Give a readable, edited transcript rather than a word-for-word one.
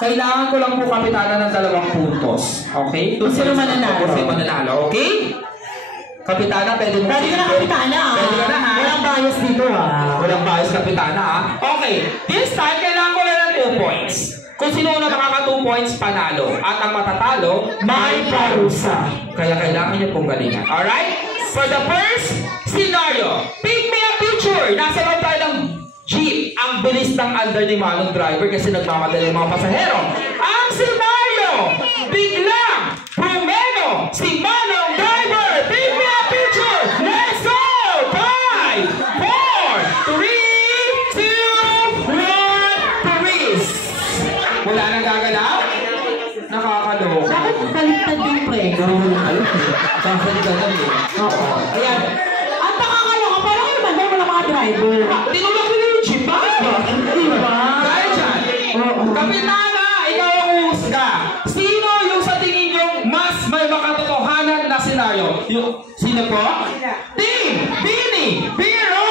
Kailangan ko lang po, Kapitana, ng 2 puntos. Okay? Kung sino mananalo. Kung sino mananalo. Okay? Kapitana, pwede mo. Pwede ka na, Kapitana. Pwede ka na, ha? Walang bias dito, ha? Walang bias, Kapitana, ha? Okay. This time, kailangan ko lang ng 2 points. Kung sino na makaka 2 points, panalo. At ang matatalo, may parusa. Kaya kailangan niyo pong galingan. Alright? For the first scenario, pick me a picture. Nasa loob tayo ng jeep. Ang bilis ng under ni Manong driver kasi nagmamadali yung mga pasahero. Ang scenario, biglang bumeno si Manong driver. Pick me a picture. Let's go! 5, 4, 3, 2, 1, freeze. Wala nang gagalaw? Nakakaloka. Bakit baliktad yung prego? Kakaligalan eh. Oo. Ayan. At nakakaloka, parang ano naman wala mga driver. Tinulak nila yung jeep, ba? Diba? Dahil dyan, Kapitana, ikaw ang uhusga. Sino yung sa tingin nyo mas may makatotohanan na senaryo? Sino po? Team Bini Biro